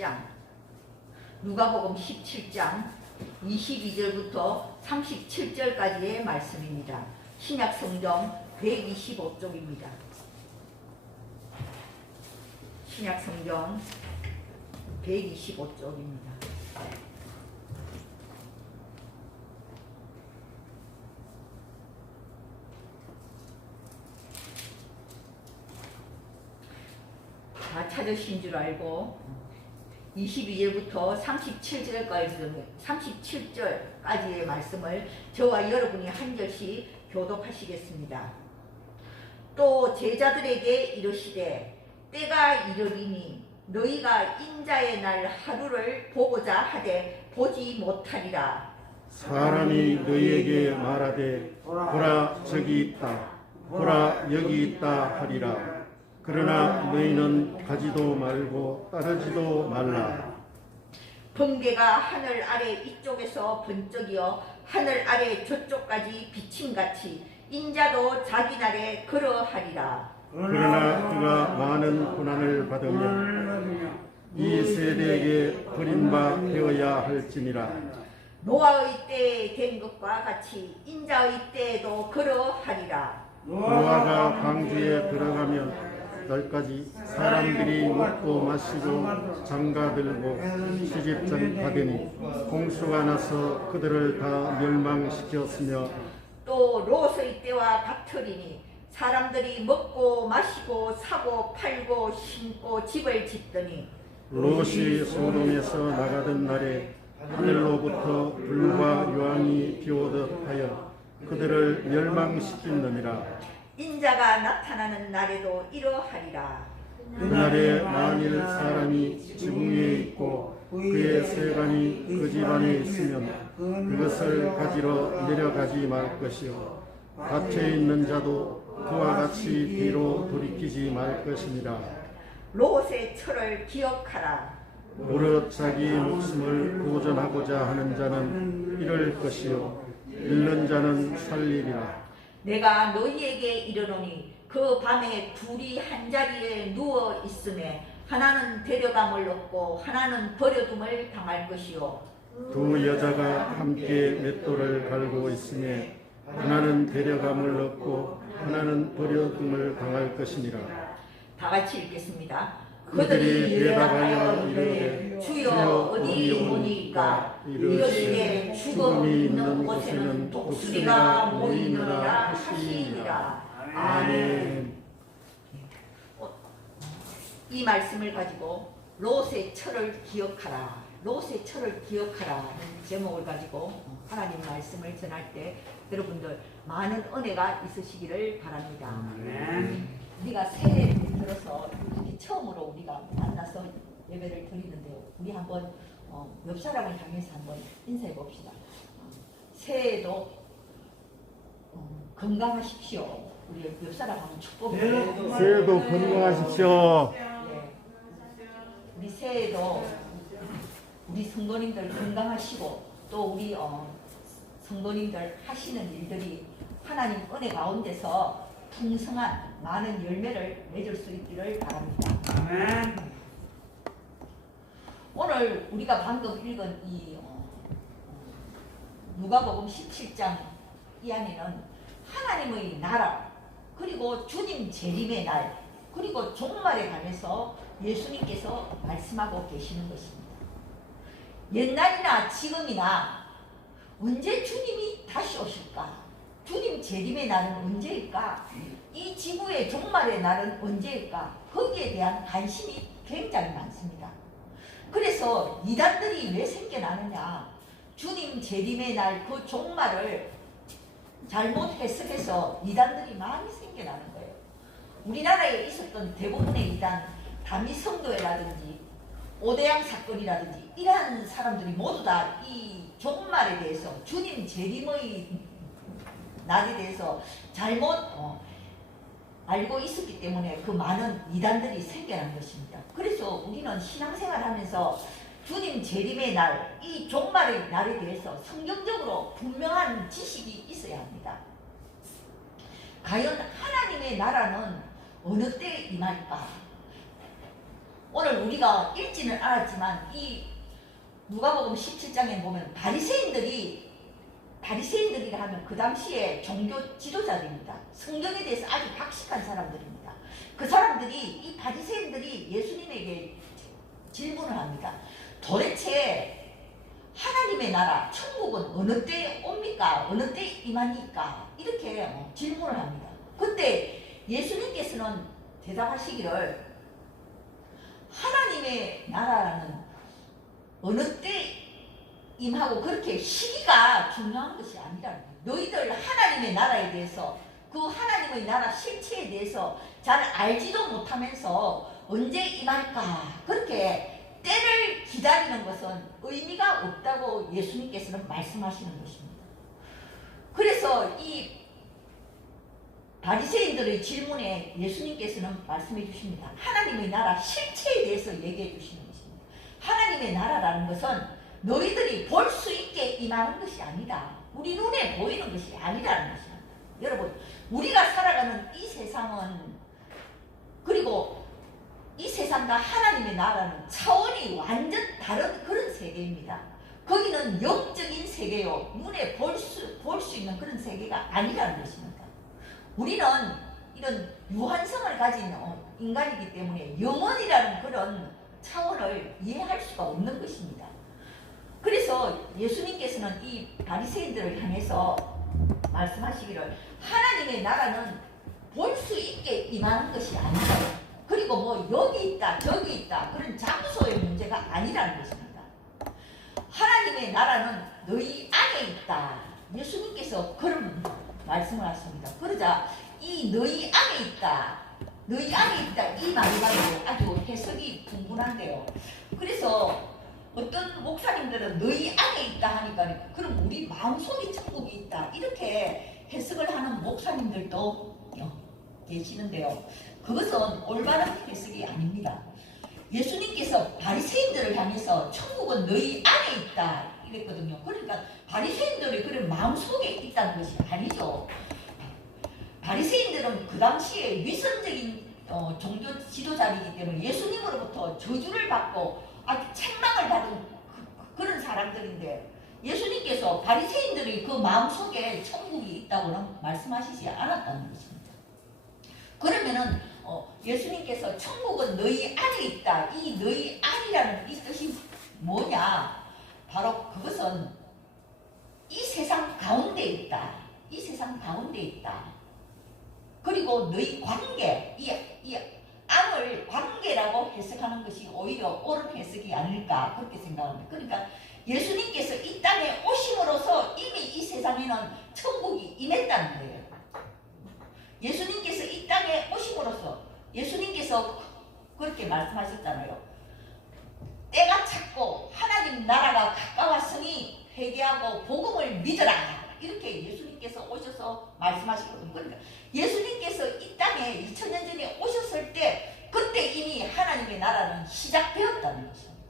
17장, 누가복음 17장 22절부터 37절까지의 말씀입니다. 신약성경 125쪽입니다. 신약성경 125쪽입니다. 다 찾으신 줄 알고 22절부터 37절까지의 말씀을 저와 여러분이 한 절씩 교독하시겠습니다. 또 제자들에게 이르시되 때가 이르리니 너희가 인자의 날 하루를 보고자 하되 보지 못하리라. 사람이 너희에게 말하되 보라 저기 있다 보라 여기 있다 하리라. 그러나 너희는 가지도 말고 따르지도 말라. 번개가 하늘 아래 이쪽에서 번쩍이어 하늘 아래 저쪽까지 비침같이 인자도 자기 날에 그러하리라. 그러나 그가 많은 고난을 받으며 이 세대에게 버림바 되어야 할지니라. 노아의 때에 된 것과 같이 인자의 때에도 그러하리라. 노아가 방주에 들어가면 날까지 사람들이 먹고 마시고 장가들고 시집장 가더니 홍수가 나서 그들을 다 멸망시켰으며 또 롯의 때와 같으리니 사람들이 먹고 마시고 사고 팔고 심고 집을 짓더니 롯이 소돔에서 나가던 날에 하늘로부터 불과 유황이 비오듯 하여 그들을 멸망시키느니라. 인자가 나타나는 날에도 이러하리라. 그날에 만일 사람이 지붕 위에 있고 그의 세간이 그 집안에 있으면 그것을 가지러 내려가지 말 것이요 갇혀 있는 자도 그와 같이 뒤로 돌이키지 말 것이니라. 롯의 철을 기억하라. 무릇 자기 목숨을 보존하고자 하는 자는 잃을 것이요 잃는 자는 살리리라. 내가 너희에게 이르노니 그 밤에 둘이 한 자리에 누워 있음에 하나는 데려감을 얻고 하나는 버려둠을 당할 것이요 두 여자가 함께 맷돌을 갈고 있으며 하나는 데려감을 얻고 하나는 버려둠을 당할 것이니라. 다 같이 읽겠습니다. 그들이 그들이 대답하여 대답하여 이르되 주여 어디 오니까 이르시되 죽음이 있는 곳에는 독수리가 모이느니라 하시니라. 아멘. 이 말씀을 가지고 롯의 철을 기억하라, 롯의 철을 기억하라는 제목을 가지고 하나님 말씀을 전할 때 여러분들 많은 은혜가 있으시기를 바랍니다. 우리가 새해를 들어서 이렇게 처음으로 우리가 만나서 예배를 드리는데요. 우리 한번 옆 사람을 향해서 한번 인사해 봅시다. 새해에도 건강하십시오. 우리 옆 사람 한번 축복해요. 새해도 건강하십시오. 네. 우리 새해에도 우리 성도님들 건강하시고 또 우리 성도님들 하시는 일들이 하나님 은혜 가운데서 풍성한 많은 열매를 맺을 수 있기를 바랍니다. 아멘. 오늘 우리가 방금 읽은 이 누가복음 17장 이 안에는 하나님의 나라 그리고 주님 재림의 날 그리고 종말에 관해서 예수님께서 말씀하고 계시는 것입니다. 옛날이나 지금이나 언제 주님이 다시 오실까? 주님 재림의 날은 언제일까? 이 지구의 종말의 날은 언제일까? 거기에 대한 관심이 굉장히 많습니다. 그래서 이단들이 왜 생겨나느냐? 주님 재림의 날 그 종말을 잘못 해석해서 이단들이 많이 생겨나는 거예요. 우리나라에 있었던 대부분의 이단, 다미성도회라든지 오대양 사건이라든지 이러한 사람들이 모두 다 이 종말에 대해서 주님 재림의 날에 대해서 잘못 알고 있었기 때문에 그 많은 이단들이 생겨난 것입니다. 그래서 우리는 신앙생활 하면서 주님 재림의 날, 이 종말의 날에 대해서 성경적으로 분명한 지식이 있어야 합니다. 과연 하나님의 나라는 어느 때 임할까? 오늘 우리가 읽지는 않았지만 이 누가복음 17장에 보면 바리새인들이라 하면 그 당시에 종교 지도자들입니다. 성경에 대해서 아주 박식한 사람들입니다. 그 사람들이 이 바리새인들이 예수님에게 질문을 합니다. 도대체 하나님의 나라 천국은 어느 때 옵니까? 어느 때 임하니까? 이렇게 질문을 합니다. 그때 예수님께서는 대답하시기를 하나님의 나라라는 어느 때 임하고 그렇게 시기가 중요한 것이 아니라는 거예요. 너희들 하나님의 나라에 대해서 그 하나님의 나라 실체에 대해서 잘 알지도 못하면서 언제 임할까 그렇게 때를 기다리는 것은 의미가 없다고 예수님께서는 말씀하시는 것입니다. 그래서 이 바리새인들의 질문에 예수님께서는 말씀해 주십니다. 하나님의 나라 실체에 대해서 얘기해 주시는 것입니다. 하나님의 나라라는 것은 너희들이 볼 수 있게 임하는 것이 아니다. 우리 눈에 보이는 것이 아니라는 것입니다. 여러분, 우리가 살아가는 이 세상은 그리고 이 세상과 하나님의 나라는 차원이 완전 다른 그런 세계입니다. 거기는 영적인 세계요. 눈에 볼 수 있는 그런 세계가 아니라는 것입니다. 우리는 이런 유한성을 가진 인간이기 때문에 영원이라는 그런 차원을 이해할 수가 없는 것입니다. 그래서 예수님께서는 이 바리새인들을 향해서 말씀하시기를 하나님의 나라는 볼 수 있게 임하는 것이 아니다. 그리고 뭐 여기 있다 저기 있다 그런 장소의 문제가 아니라는 것입니다. 하나님의 나라는 너희 안에 있다. 예수님께서 그런 말씀을 하십니다. 그러자 이 너희 안에 있다 이 말이 아주 해석이 분분한데요. 그래서 어떤 목사님들은 너희 안에 있다 하니까 그럼 우리 마음속에 천국이 있다 이렇게 해석을 하는 목사님들도 계시는데요. 그것은 올바른 해석이 아닙니다. 예수님께서 바리새인들을 향해서 천국은 너희 안에 있다 이랬거든요. 그러니까 바리새인들이 그런 마음속에 있다는 것이 아니죠. 바리새인들은 그 당시에 위선적인 종교 지도자이기 때문에 예수님으로부터 저주를 받고 아주 책망을 받은 그런 사람들인데 예수님께서 바리새인들이 그 마음속에 천국이 있다고는 말씀하시지 않았다는 것입니다. 그러면은 예수님께서 천국은 너희 안에 있다. 이 너희 안이라는 이 뜻이 뭐냐? 바로 그것은 이 세상 가운데 있다. 이 세상 가운데 있다. 그리고 너희 관계, 이 안을 관계라고 해석하는 것이 오히려 옳은 해석이 아닐까 그렇게 생각합니다. 그러니까 예수님께서 이 땅에 오심으로써 이미 이 세상에는 천국이 임했다는 거예요. 예수님께서 이 땅에 오심으로써 예수님께서 그렇게 말씀하셨잖아요. 때가 찼고 하나님 나라가 가까웠으니 회개하고 복음을 믿으라. 이렇게 예수님께서 오셔서 말씀하시거든요. 그러니까 예수님께서 이 땅에 2000년 전에 오셨을 때 그때 이미 하나님의 나라는 시작되었다는 것입니다.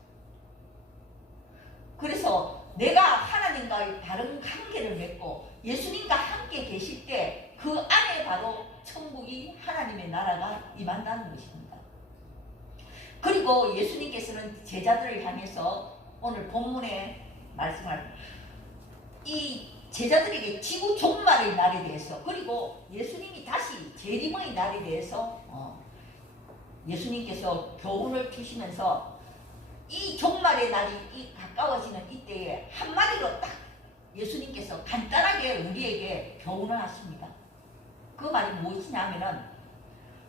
그래서 내가 하나님과의 바른 관계를 맺고 예수님과 함께 계실 때 그 안에 바로 천국이 하나님의 나라가 임한다는 것입니다. 그리고 예수님께서는 제자들을 향해서 오늘 본문에 말씀할 이 제자들에게 지구 종말의 날에 대해서 그리고 예수님이 다시 재림의 날에 대해서 예수님께서 교훈을 주시면서 이 종말의 날이 가까워지는 이때에 한마디로 딱 예수님께서 간단하게 우리에게 교훈을 하십니다. 그 말이 무엇이냐면은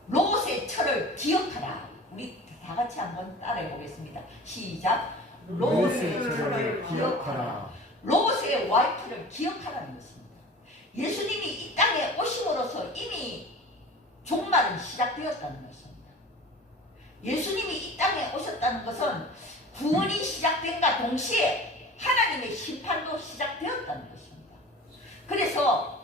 롯의 철을 기억하라. 우리 다 같이 한번 따라해 보겠습니다. 시작. 롯의 철을 기억하라. 롯의 와이프를 기억하라는 것입니다. 예수님이 이 땅에 오심으로써 이미 종말은 시작되었다는 것입니다. 예수님이 이 땅에 오셨다는 것은 구원이 시작된과 동시에 하나님의 심판도 시작되었다는 것입니다. 그래서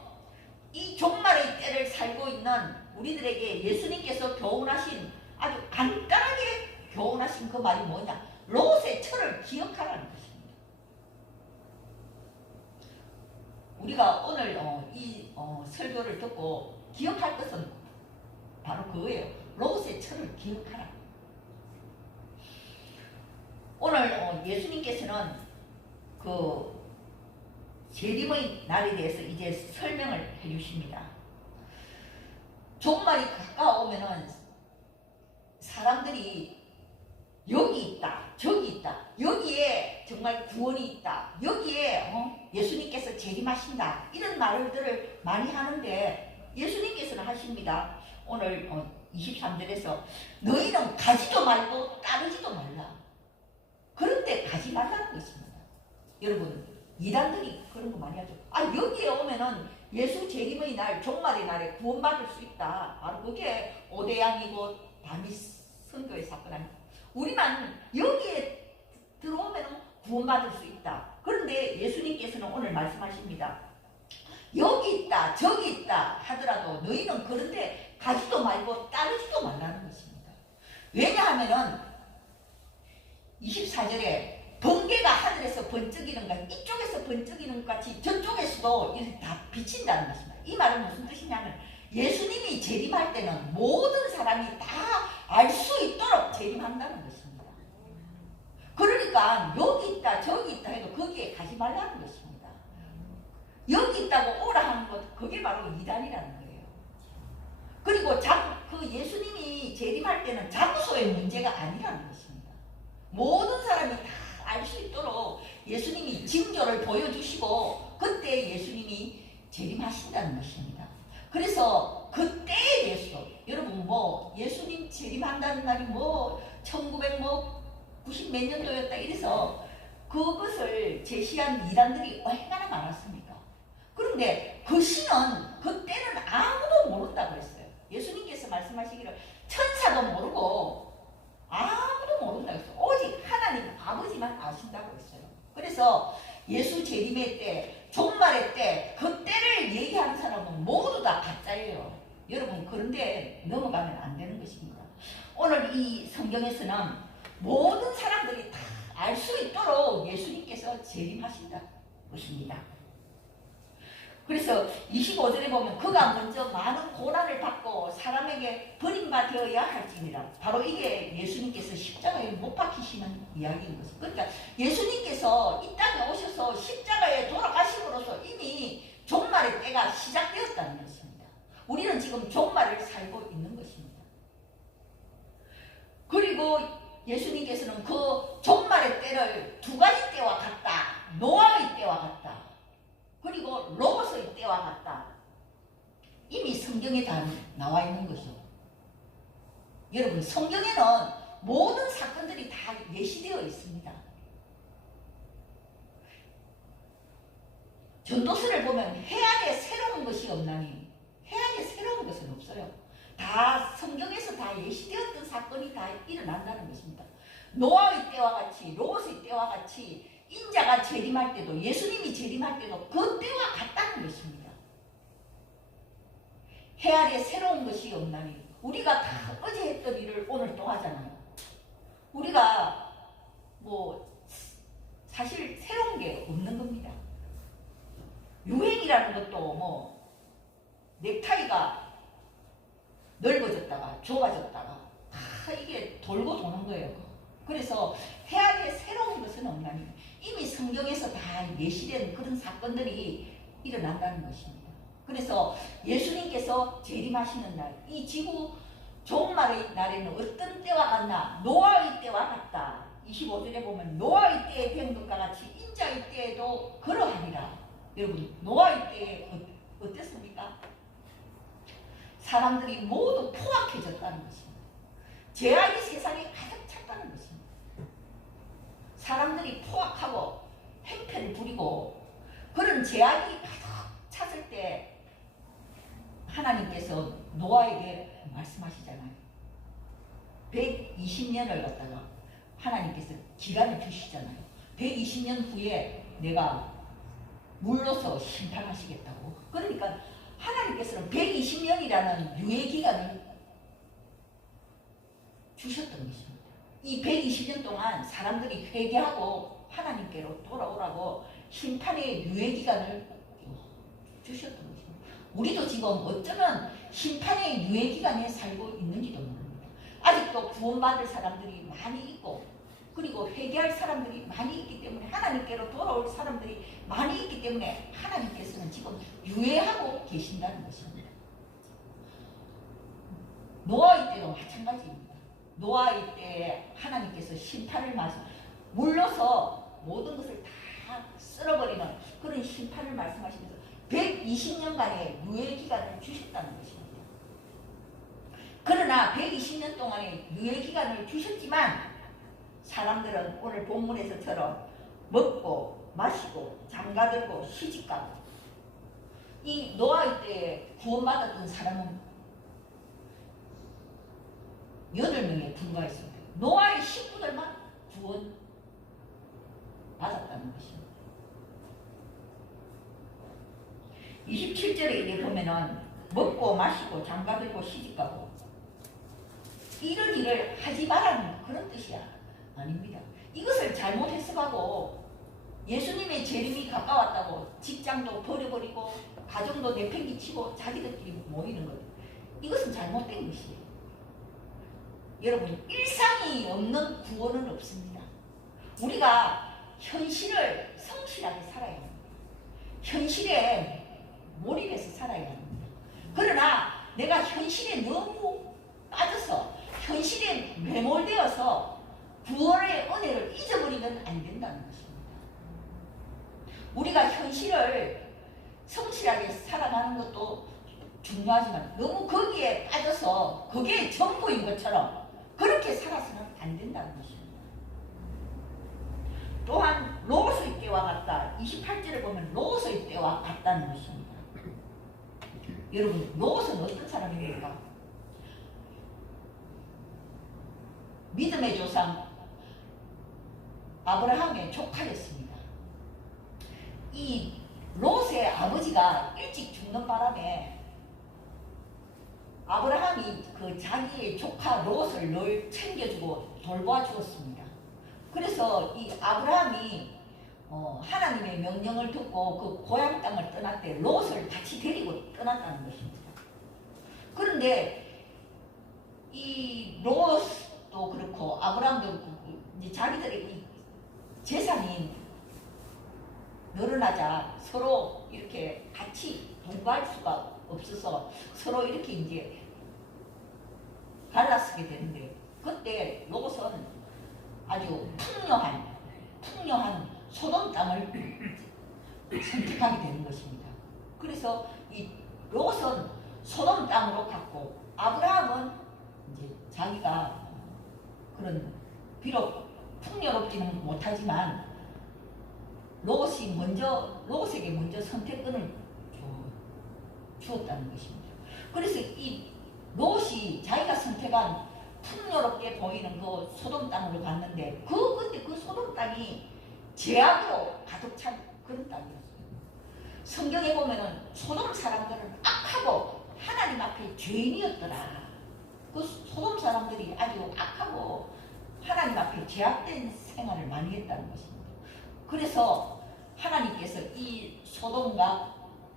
이 종말의 때를 살고 있는 우리들에게 예수님께서 교훈하신 아주 간단하게 교훈하신 그 말이 뭐냐? 롯의 철을 기억하라는 것입니다. 우리가 오늘 이 설교를 듣고 기억할 것은 바로 그거예요. 롯의 철을 기억하라. 예수님께서는 그 재림의 날에 대해서 이제 설명을 해주십니다. 종말이 가까워오면은 사람들이 여기 있다, 저기 있다, 여기에 정말 구원이 있다, 여기에 예수님께서 재림하신다, 이런 말들을 많이 하는데 예수님께서는 하십니다. 오늘 23절에서 너희는 가지도 말고 따르지도 말라. 그런데 가지 말라는 것입니다. 여러분, 이단들이 그런 거 많이 하죠. 여기에 오면은 예수 재림의 날, 종말의 날에 구원받을 수 있다. 바로 그게 오대양이고 다미 선교의 사건 아닙니까? 우리만 여기에 들어오면 구원받을 수 있다. 그런데 예수님께서는 오늘 말씀하십니다. 여기 있다, 저기 있다 하더라도 너희는 그런데 가지도 말고 따르지도 말라는 것입니다. 왜냐하면은 24절에 번개가 하늘에서 번쩍이는 것, 이쪽에서 번쩍이는 것 같이 저쪽에서도 이렇게 다 비친다는 것입니다. 이 말은 무슨 뜻이냐면 예수님이 재림할 때는 모든 사람이 다 알 수 있도록 재림한다는 것입니다. 그러니까 여기 있다 저기 있다 해도 거기에 가지 말라는 것입니다. 여기 있다고 오라 하는 것, 그게 바로 이단이라는 거예요. 그리고 그 예수님이 재림할 때는 장소의 문제가 아니라는 것입니다. 모든 사람이 다 알 수 있도록 예수님이 징조를 보여주시고 그때 예수님이 재림하신다는 것입니다. 그래서 그때에 대해서 여러분 예수님 재림한다는 날이 1990 몇 년도였다 이래서 그것을 제시한 이단들이 얼마나 많았습니까? 그런데 그 시는 그때는 아무도 모른다고 했어요. 예수님께서 말씀하시기를 천사도 모르고 아무도 모른다고 했어요. 오직 하나님 아버지만 아신다고 했어요. 그래서 예수 재림의 때, 종말의 때, 그때를 얘기하는 사람은 모두 다 가짜예요. 여러분, 그런데 넘어가면 안 되는 것입니다. 오늘 이 성경에서는 모든 사람들이 다 알 수 있도록 예수님께서 재림하신다 것입니다. 그래서 25절에 보면 그가 먼저 많은 고난을 받고 사람에게 버림받아야 할지니라. 바로 이게 예수님께서 십자가에 못 박히시는 이야기인 것입니다. 그러니까 예수님께서 이 땅에 오셔서 십자가에 돌아가심으로써 이미 종말의 때가 시작되었다는 것입니다. 우리는 지금 종말을 살고 있는 것입니다. 그리고 예수님께서는 그 종말의 때를 두 가지 때와 같다. 노아의 때와 같다. 그리고 로봇의 때와 같다. 이미 성경에 다 나와 있는 것이죠. 여러분, 성경에는 모든 사건들이 다 예시되어 있습니다. 전도서를 보면 해 아래 새로운 것이 없나니, 해 아래 새로운 것은 없어요. 다 성경에서 다 예시되었던 사건이 다 일어난다는 것입니다. 노아의 때와 같이, 로봇의 때와 같이 인자가 재림할 때도, 예수님이 재림할 때도 그 때와 같다는 것입니다. 해 아래 새로운 것이 없나니, 우리가 다 어제 했던 일을 오늘 또 하잖아요. 우리가 사실 새로운 게 없는 겁니다. 유행이라는 것도 넥타이가 넓어졌다가 좁아졌다가 다 이게 돌고 도는 거예요. 그래서 해 아래 새로운 것은 없나니, 이미 성경에서 다 예시된 그런 사건들이 일어난다는 것입니다. 그래서 예수님께서 재림하시는 날, 이 지구 종말의 날에는 어떤 때와 같나? 노아의 때와 같다. 25절에 보면 노아의 때에 된 것과 같이 인자의 때에도 그러하리라. 여러분, 노아의 때에 어땠습니까? 사람들이 모두 포악해졌다는 것입니다. 죄악이 세상에 가득 찼다는 것입니다. 사람들이 포악하고 행패를 부리고 그런 죄악이 가득 찼을 때 하나님께서 노아에게 말씀하시잖아요. 120년을 갖다가 하나님께서 기간을 주시잖아요. 120년 후에 내가 물로서 심판하시겠다고. 그러니까 하나님께서는 120년이라는 유예 기간을 주셨던 것입니다. 이 120년 동안 사람들이 회개하고 하나님께로 돌아오라고 심판의 유예 기간을 주셨던 것입니다. 우리도 지금 어쩌면 심판의 유예 기간에 살고 있는지도 모릅니다. 아직도 구원받을 사람들이 많이 있고, 그리고 회개 회개할 사람들이 많이 있기 때문에, 하나님께로 돌아올 사람들이 많이 있기 때문에 하나님께서는 지금 유예하고 계신다는 것입니다. 노아의 때도 마찬가지입니다. 노아의 때에 하나님께서 심판을 물러서 모든 것을 다 쓸어버리는 그런 심판을 말씀하시면서 120년간의 유예기간을 주셨다는 것입니다. 그러나 120년 동안의 유예기간을 주셨지만 사람들은 오늘 본문에서처럼 먹고 마시고 장가들고 시집가고, 이 노아의 때에 구원받았던 사람은 8명에 불과했습니다. 노아의 식구들만 구원 받았다는 것입니다. 27절에 이제 보면은 먹고 마시고 장가들고 시집가고, 이런 일을 하지 말라는 그런 뜻이야 아닙니다. 이것을 잘못 해석하고 예수님의 재림이 가까웠다고 직장도 버려버리고 가정도 내팽개치고 자기들끼리 모이는 것, 이것은 잘못된 것이에요. 여러분, 일상이 없는 구원은 없습니다. 우리가 현실을 성실하게 살아야 합니다. 현실에 몰입해서 살아야 합니다. 그러나 내가 현실에 너무 빠져서 현실에 매몰되어서 구원의 은혜를 잊어버리면 안 된다는 것입니다. 우리가 현실을 성실하게 살아가는 것도 중요하지만 너무 거기에 빠져서 그게 전부인 것처럼 그렇게 살아서는 안 된다는 것입니다. 또한 롯의 때와 같다. 28절을 보면 롯의 때와 같다는 것입니다. 여러분, 롯은 어떤 사람입니까? 믿음의 조상 아브라함의 조카였습니다. 이 롯의 아버지가 일찍 죽는 바람에 아브라함이 그 자기의 조카 롯을 늘 챙겨주고 돌보아 주었습니다. 그래서 이 아브라함이 하나님의 명령을 듣고 그 고향 땅을 떠날 때 롯을 같이 데리고 떠났다는 것입니다. 그런데 이 롯도 그렇고 아브라함도 그렇고 이제 자기들의 이 재산이 늘어나자 서로 이렇게 같이 동거할 수가 없어서 서로 이렇게 이제 갈라서게 되는데, 그때 롯은 아주 풍요한 소돔 땅을 선택하게 되는 것입니다. 그래서 이 롯은 소돔 땅으로 갔고, 아브라함은 이제 자기가 그런 비록 풍요롭지는 못하지만 롯에게 먼저 선택권을 주었다는 것입니다. 그래서 이 롯이 자기가 선택한 풍요롭게 보이는 그 소돔 땅으로 갔는데 근데 그 소돔 땅이 죄악으로 가득 찬 그런 땅이었어요. 성경에 보면은 소돔 사람들은 악하고 하나님 앞에 죄인이었더라. 그 소돔 사람들이 아주 악하고 하나님 앞에 죄악된 생활을 많이 했다는 것입니다. 그래서 하나님께서 이 소돔과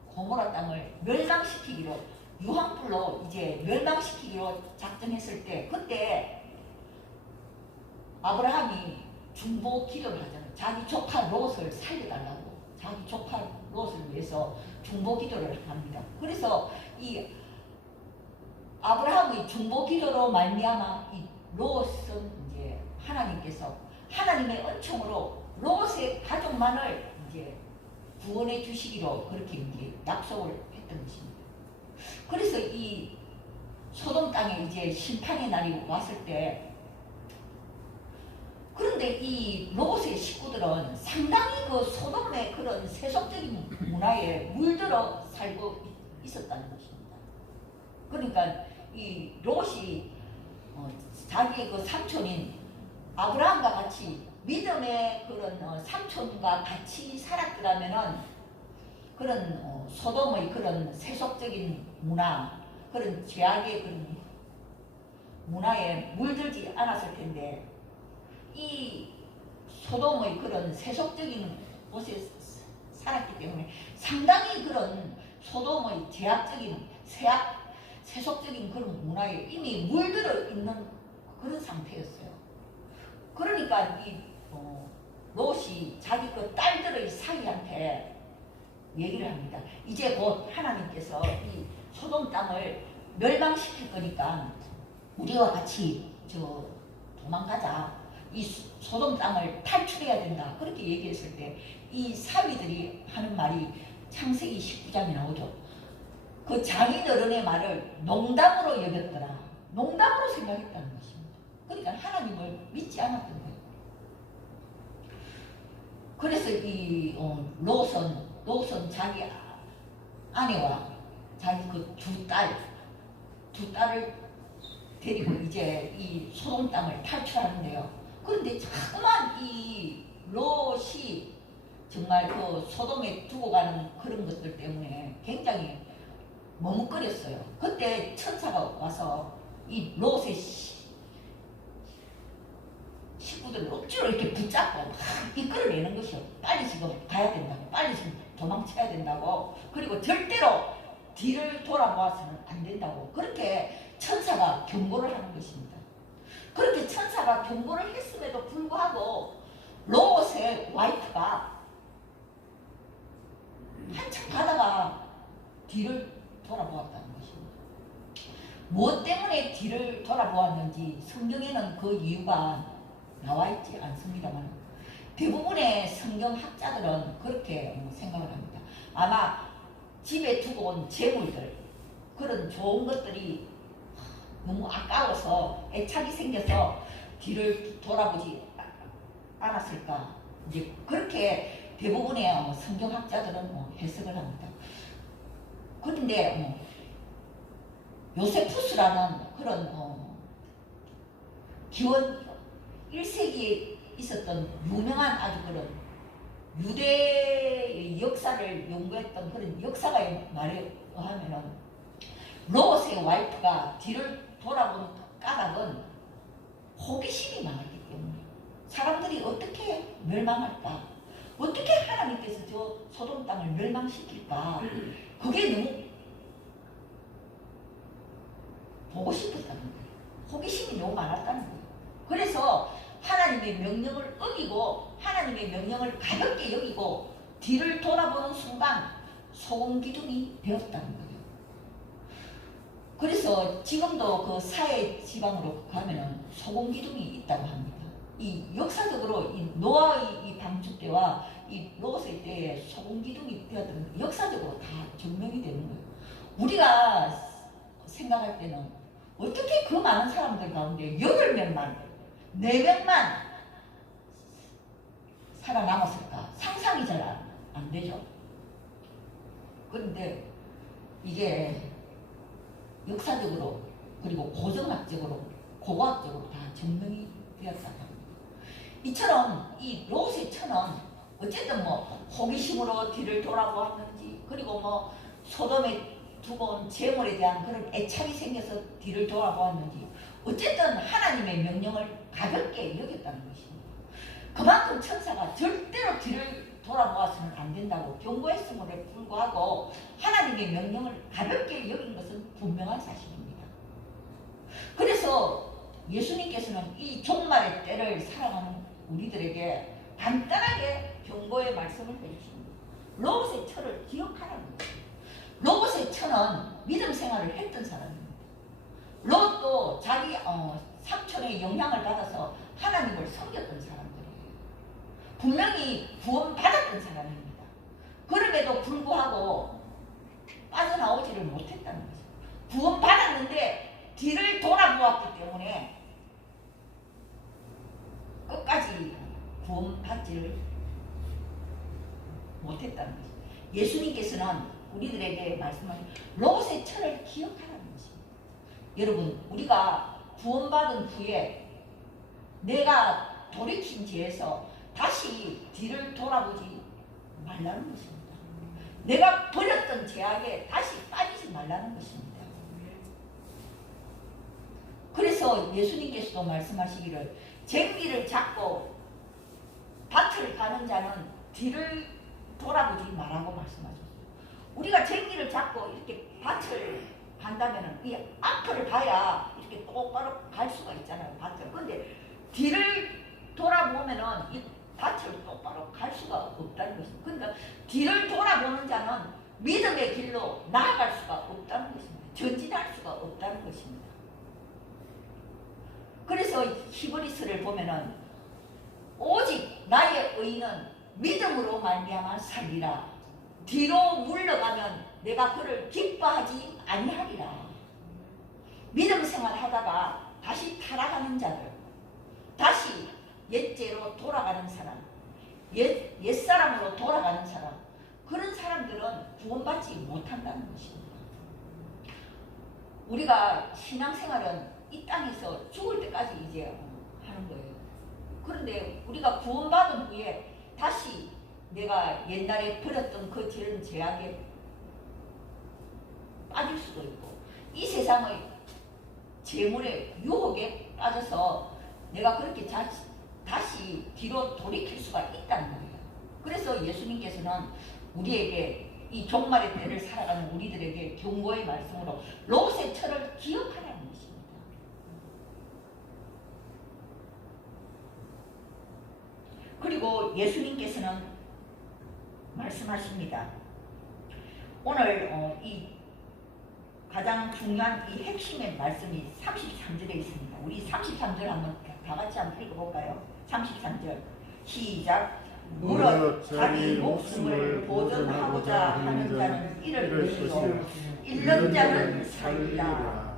고모라 땅을 멸망시키기로, 유황불로 이제 멸망시키기로 작정했을 때, 그때 아브라함이 중보 기도를 하잖아요. 자기 조카 롯을 살려달라고, 자기 조카 롯을 위해서 중보 기도를 합니다. 그래서 이 아브라함의 중보 기도로 말미암아 이 롯은 이제 하나님께서 하나님의 은총으로 롯의 가족만을 이제 구원해 주시기로 그렇게 이제 약속을 했던 것입니다. 그래서 이 소돔 땅에 이제 심판의 날이 왔을 때, 그런데 이 롯의 식구들은 상당히 그 소돔의 그런 세속적인 문화에 물들어 살고 있었다는 것입니다. 그러니까 이 롯이 자기의 그 삼촌인 아브라함과 같이 믿음의 그런 삼촌과 같이 살았더라면은 그런 소돔의 그런 세속적인 문화, 그런 죄악의 그런 문화에 물들지 않았을 텐데, 이 소돔의 그런 세속적인 곳에 살았기 때문에 상당히 그런 소돔의 제약적인 세속적인 그런 문화에 이미 물들어 있는 그런 상태였어요. 그러니까 이 롯이 자기 그 딸들의 사위한테 얘기를 합니다. 이제 곧 하나님께서 이 소돔 땅을 멸망시킬 거니까 우리와 같이 도망가자. 이 소돔 땅을 탈출해야 된다. 그렇게 얘기했을 때 이 사위들이 하는 말이 창세기 19장에 나오죠. 그 장인어른의 말을 농담으로 여겼더라. 농담으로 생각했다는 것입니다. 그러니까 하나님을 믿지 않았던 거예요. 그래서 이 롯은 자기 아내와 자기 그 두 딸을 데리고 이제 이 소돔 땅을 탈출하는데요. 그런데 자꾸만 이 롯이 정말 그 소돔에 두고 가는 그런 것들 때문에 굉장히 머뭇거렸어요. 그때 천사가 와서 이 롯의 식구들을 억지로 이렇게 붙잡고 막 이끌어내는 것이요. 빨리 지금 가야 된다고, 빨리 지금 도망쳐야 된다고, 그리고 절대로 뒤를 돌아보아서는 안 된다고, 그렇게 천사가 경고를 하는 것입니다. 그렇게 천사가 경고를 했음에도 불구하고 롯의 와이프가 한참 가다가 뒤를 돌아보았다는 것입니다. 무엇 때문에 뒤를 돌아보았는지 성경에는 그 이유가 나와 있지 않습니다만 대부분의 성경학자들은 그렇게 생각을 합니다. 아마 집에 두고 온 재물들, 그런 좋은 것들이 너무 아까워서 애착이 생겨서 뒤를 돌아보지 않았을까, 이제 그렇게 대부분의 성경학자들은 해석을 합니다. 그런데 요세푸스라는 그런 기원 1세기에 있었던 유명한 아주 그런 유대의 역사를 연구했던 그런 역사가의 말에 의하면은 롯의 와이프가 뒤를 돌아본 까닭은 호기심이 많았기 때문에, 사람들이 어떻게 멸망할까, 어떻게 하나님께서 저 소돔 땅을 멸망시킬까, 그게 너무 보고 싶었다는 거예요. 호기심이 너무 많았다는 거예요. 그래서 하나님의 명령을 어기고 하나님의 명령을 가볍게 여기고 뒤를 돌아보는 순간 소금 기둥이 되었다는 거예요. 그래서 지금도 그 사해 지방으로 가면은 소금 기둥이 있다고 합니다. 이 역사적으로 이 노아의 이 방주 때와 이 롯의 때에 소금 기둥이 되었던 역사적으로 다 증명이 되는 거예요. 우리가 생각할 때는 어떻게 그 많은 사람들 가운데 8명만, 4명만 살아남았을까? 상상이 잘 안 되죠. 그런데 이게 역사적으로 그리고 고정학적으로 고고학적으로 다 증명이 되었다고 합니다. 이처럼 이 롯의 처는 어쨌든 호기심으로 뒤를 돌아보았는지, 그리고 소돔에 두고 온 재물에 대한 그런 애착이 생겨서 뒤를 돌아보았는지, 어쨌든 하나님의 명령을 가볍게 여겼다는 것입니다. 그만큼 천사가 절대로 뒤를 돌아보아서는 안 된다고 경고했음에도 불구하고 하나님의 명령을 가볍게 여긴 것은 분명한 사실입니다. 그래서 예수님께서는 이 종말의 때를 살아가는 우리들에게 간단하게 경고의 말씀을 해주십니다. 롯의 처를 기억하라는 거예요. 롯의 처는 믿음 생활을 했던 사람입니다. 롯도 자기 삼촌의 영향을 받아서 하나님을 섬겼던 사람들이에요. 분명히 구원받았던 사람입니다. 그럼에도 불구하고 빠져나오지를 못했다는 거죠. 구원받았는데 뒤를 돌아보았기 때문에 끝까지 구원받지를 못했다는 거죠. 예수님께서는 우리들에게 말씀하신 롯의 처를 기억하라는 것입니다. 여러분, 우리가 구원받은 후에 내가 돌이킨 죄에서 다시 뒤를 돌아보지 말라는 것입니다. 내가 버렸던 죄악에 다시 빠지지 말라는 것입니다. 그래서 예수님께서도 말씀하시기를 쟁기를 잡고 밭을 가는 자는 뒤를 돌아보지 말라고 말씀하셨어요. 우리가 쟁기를 잡고 이렇게 밭을 간다면 이 앞을 봐야 이렇게 똑바로 갈 수가 있잖아요, 밭을. 그런데 뒤를 돌아보면은 이 밭을 뒤를 돌아보는 자는 믿음의 길로 나아갈 수가 없다는 것입니다. 전진할 수가 없다는 것입니다. 그래서 히브리서를 보면은 오직 나의 의는 믿음으로 말미암아 살리라. 뒤로 물러가면 내가 그를 기뻐하지 아니하리라. 믿음 생활하다가 다시 타락하는 자들, 다시 옛죄로 돌아가는 사람, 옛사람으로 돌아가는 사람, 그런 사람들은 구원받지 못한다는 것입니다. 우리가 신앙생활은 이 땅에서 죽을 때까지 이제 하는 거예요. 그런데 우리가 구원받은 후에 다시 내가 옛날에 버렸던 그 죄는 죄악에 빠질 수도 있고, 이 세상의 재물의 유혹에 빠져서 내가 그렇게 다시 뒤로 돌이킬 수가 있다는 거예요. 그래서 예수님께서는 우리에게 이 종말의 때를 살아가는 우리들에게 경고의 말씀으로 롯의 철을 기억하라는 것입니다. 그리고 예수님께서는 말씀하십니다. 오늘 이 가장 중요한 이 핵심의 말씀이 33절에 있습니다. 우리 33절 한번 다 같이 한번 읽어볼까요? 33절 시작. 무릇 자기 목숨을 보존하고자 하는 자는 이를 잃고 잃는 자는 살리라.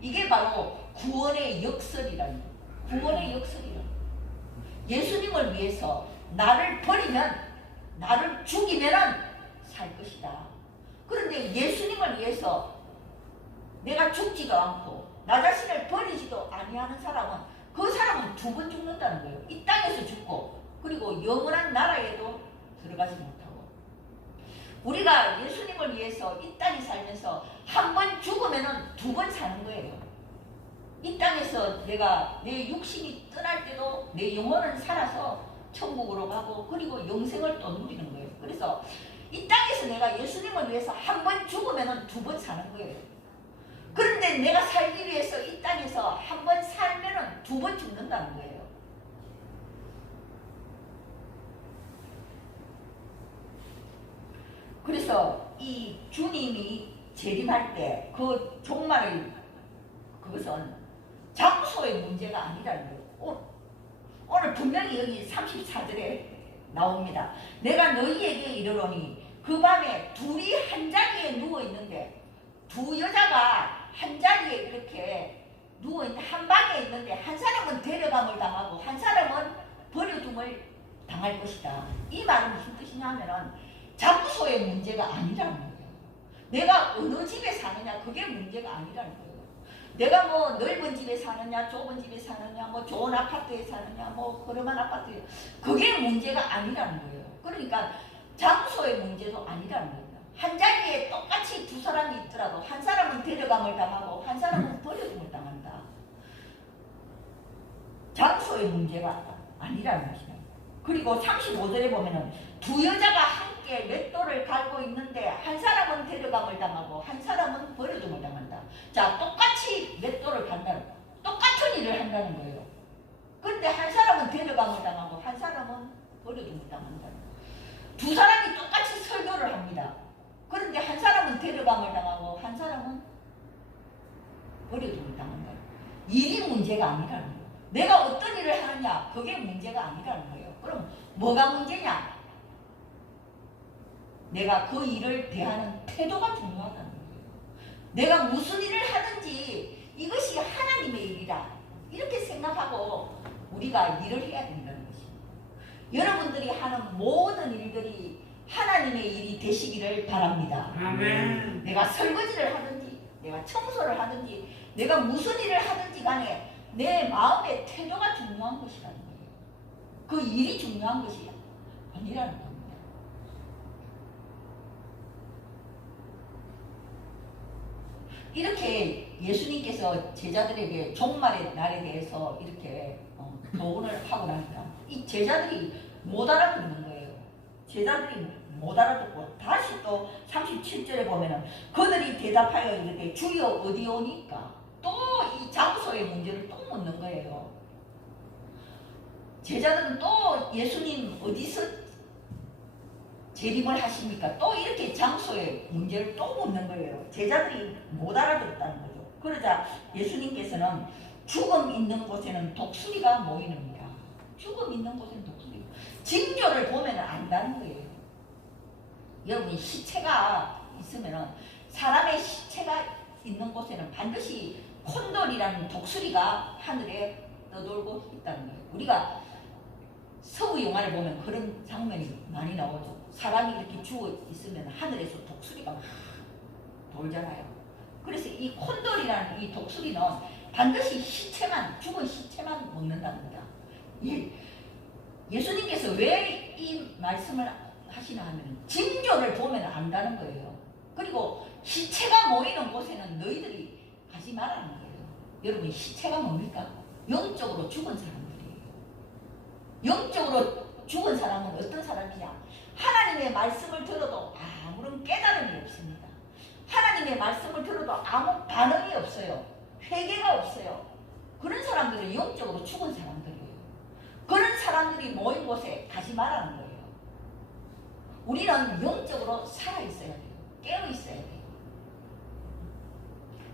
이게 바로 구원의 역설이라는, 구원의 역설이라. 예수님을 위해서 나를 버리면, 나를 죽이면은 살 것이다. 그런데 예수님을 위해서 내가 죽지도 않고 나 자신을 버리지도 아니하는 사람은, 그 사람은 두 번 죽는다는 거예요. 이 땅에서 죽고, 그리고 영원한 나라에도 들어가지 못하고. 우리가 예수님을 위해서 이 땅에 살면서 한 번 죽으면은 두 번 사는 거예요. 이 땅에서 내가 내 육신이 떠날 때도 내 영혼은 살아서 천국으로 가고, 그리고 영생을 또 누리는 거예요. 그래서 이 땅에서 내가 예수님을 위해서 한 번 죽으면은 두 번 사는 거예요. 그런데 내가 살기 위해서 이 땅에서 한 번 살면은 두 번 죽는다는 거예요. 그래서 이 주님이 재림할 때 그 종말의 그것은 장소의 문제가 아니라는 거예요. 오늘 분명히 여기 34절에 나옵니다. 내가 너희에게 이르노니 그 밤에 둘이 한 자리에 누워 있는데, 두 여자가 한 자리에 이렇게 누워 있는, 한 방에 있는데 한 사람은 데려감을 당하고 한 사람은 버려둠을 당할 것이다. 이 말은 무슨 뜻이냐면은 장소의 문제가 아니라는 거예요. 내가 어느 집에 사느냐, 그게 문제가 아니라는 거예요. 내가 뭐 넓은 집에 사느냐, 좁은 집에 사느냐, 뭐 좋은 아파트에 사느냐, 뭐 그러한 아파트에, 그게 문제가 아니라는 거예요. 그러니까 장소의 문제도 아니라는 거예요. 한 자리에 똑같이 두 사람이 있더라도 한 사람은 데려감을 당하고 한 사람은 버려둠을 당한다. 장소의 문제가 아니라는 것이다. 그리고 35절에 보면은 두 여자가 함께 맷돌을 갈고 있는데 한 사람은 데려감을 당하고 한 사람은 버려둠을 당한다. 자, 똑같이 맷돌을 간다는, 똑같은 일을 한다는 거예요. 그런데 한 사람은 데려감을 당하고 한 사람은 버려둠을 당한다. 두 사람이 똑같이 설교를 합니다. 그런데 한 사람은 데려감을 당하고 한 사람은 버려둠을 당한다. 일이 문제가 아니라는 거예요. 내가 어떤 일을 하느냐, 그게 문제가 아니라는 거예요. 그럼 뭐가 문제냐? 내가 그 일을 대하는 태도가 중요하다는 거예요. 내가 무슨 일을 하든지 이것이 하나님의 일이라 이렇게 생각하고 우리가 일을 해야 된다는 것입니다. 여러분들이 하는 모든 일들이 하나님의 일이 되시기를 바랍니다. 아멘. 내가 설거지를 하든지 내가 청소를 하든지 내가 무슨 일을 하든지 간에 내 마음의 태도가 중요한 것이라는 거예요. 그 일이 중요한 것이 아니라는 겁니다. 이렇게 예수님께서 제자들에게 종말의 날에 대해서 이렇게 교훈을 하고 나니까 이 제자들이 못 알아듣는 거예요. 제자들이 못 알아듣고 다시 또 37절에 보면은 그들이 대답하여 이렇게 주여 어디 오니까 또 이 장소의 문제를 또 묻는 거예요. 제자들은 또 예수님 어디서 재림을 하십니까? 또 이렇게 장소에 문제를 또 묻는 거예요. 제자들이 못 알아듣었다는 거죠. 그러자 예수님께서는 죽음 있는 곳에는 독수리가 모이는다. 죽음 있는 곳에는 독수리. 징조를 보면 안다는 거예요. 여러분 시체가 있으면은 사람의 시체가 있는 곳에는 반드시 콘돌이라는 독수리가 하늘에 떠돌고 있다는 거예요. 우리가 서구 영화를 보면 그런 장면이 많이 나오죠. 사람이 이렇게 죽어 있으면 하늘에서 독수리가 막 돌잖아요. 그래서 이 콘돌이라는 이 독수리는 반드시 시체만, 죽은 시체만 먹는답니다. 예수님께서 왜 이 말씀을 하시나 하면 징조를 보면 안다는 거예요. 그리고 시체가 모이는 곳에는 너희들이 가지 말라는 거예요. 여러분 시체가 뭡니까? 영적으로 죽은 사람들이에요. 영적으로 죽은 사람은 어떤 사람이냐? 하나님의 말씀을 들어도 아무런 깨달음이 없습니다. 하나님의 말씀을 들어도 아무 반응이 없어요. 회개가 없어요. 그런 사람들은 영적으로 죽은 사람들이에요. 그런 사람들이 모인 곳에 가지 말라는 거예요. 우리는 영적으로 살아있어야 돼요. 깨어있어야 돼요.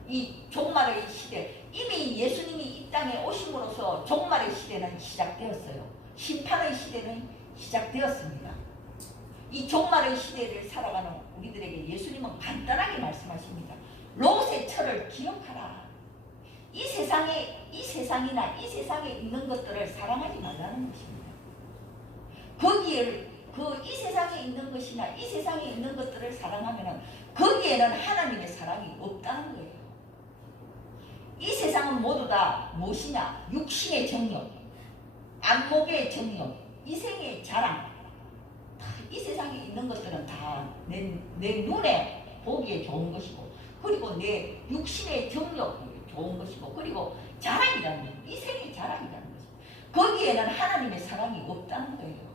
이 종말의 시대, 이미 예수님이 이 땅에 오심으로써 종말의 시대는 시작되었어요. 심판의 시대는 시작되었습니다. 이 종말의 시대를 살아가는 우리들에게 예수님은 간단하게 말씀하십니다. 롯의 철을 기억하라. 이 세상이나 이 세상에 있는 것들을 사랑하지 말라는 것입니다. 이 세상에 있는 것이나 이 세상에 있는 것들을 사랑하면 거기에는 하나님의 사랑이 없다는 거예요. 이 세상은 모두 다 무엇이냐? 육신의 정욕, 안목의 정욕, 이생의 자랑. 이 세상에 있는 것들은 다 내 눈에 보기에 좋은 것이고, 그리고 내 육신의 정욕이 좋은 것이고, 그리고 자랑이라는 거예요. 이생의 자랑이라는 것이죠. 거기에는 하나님의 사랑이 없다는 거예요.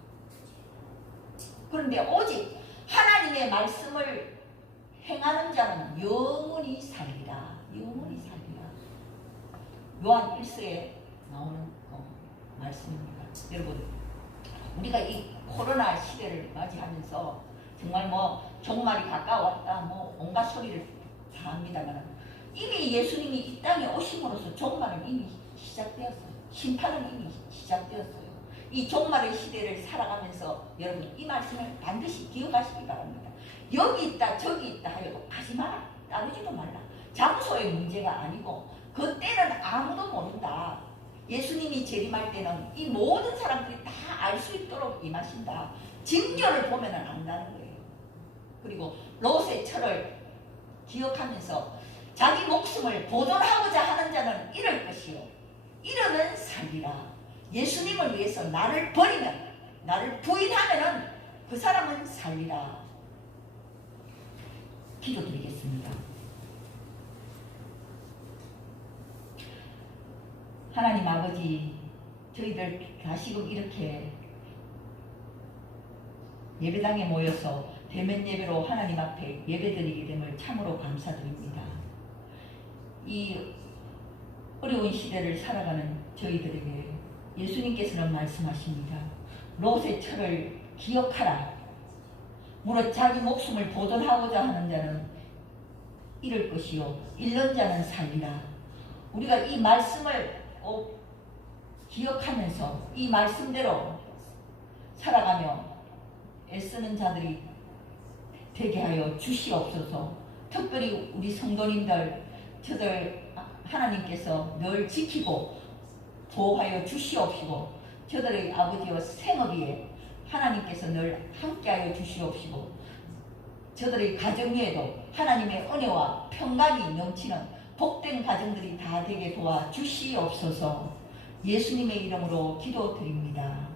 그런데 오직 하나님의 말씀을 행하는 자는 영원히 살리라. 영원히 살리라. 요한 1서에 나오는 말씀입니다. 여러분, 우리가 이 코로나 시대를 맞이하면서 정말 종말이 가까웠다 온갖 소리를 다 합니다만 이미 예수님이 이 땅에 오심으로써 종말은 이미 시작되었어요. 심판은 이미 시작되었어요. 이 종말의 시대를 살아가면서 여러분 이 말씀을 반드시 기억하시기 바랍니다. 여기 있다 저기 있다 하여도 가지 마라. 따르지도 말라. 장소의 문제가 아니고 그 때는 아무도 모른다. 예수님이 재림할 때는 이 모든 사람들이 다 알 수 있도록 임하신다. 징조를 보면 안다는 거예요. 그리고 롯의 철을 기억하면서 자기 목숨을 보존하고자 하는 자는 잃을 것이요 잃으면 살리라. 예수님을 위해서 나를 버리면, 나를 부인하면 그 사람은 살리라. 기도드리겠습니다. 하나님 아버지, 저희들 다시금 이렇게 예배당에 모여서 대면 예배로 하나님 앞에 예배드리게 됨을 참으로 감사드립니다. 이 어려운 시대를 살아가는 저희들에게 예수님께서는 말씀하십니다. 롯의 철을 기억하라. 무릇 자기 목숨을 보존하고자 하는 자는 잃을 것이요 잃는 자는 살리라. 우리가 이 말씀을 기억하면서 이 말씀대로 살아가며 애쓰는 자들이 되게 하여 주시옵소서. 특별히 우리 성도님들 저들 하나님께서 늘 지키고 보호하여 주시옵시고 저들의 아버지와 생업위에 하나님께서 늘 함께하여 주시옵시고 저들의 가정 위에도 하나님의 은혜와 평강이 넘치는 복된 가정들이 다 되게 도와 주시옵소서. 예수님의 이름으로 기도드립니다.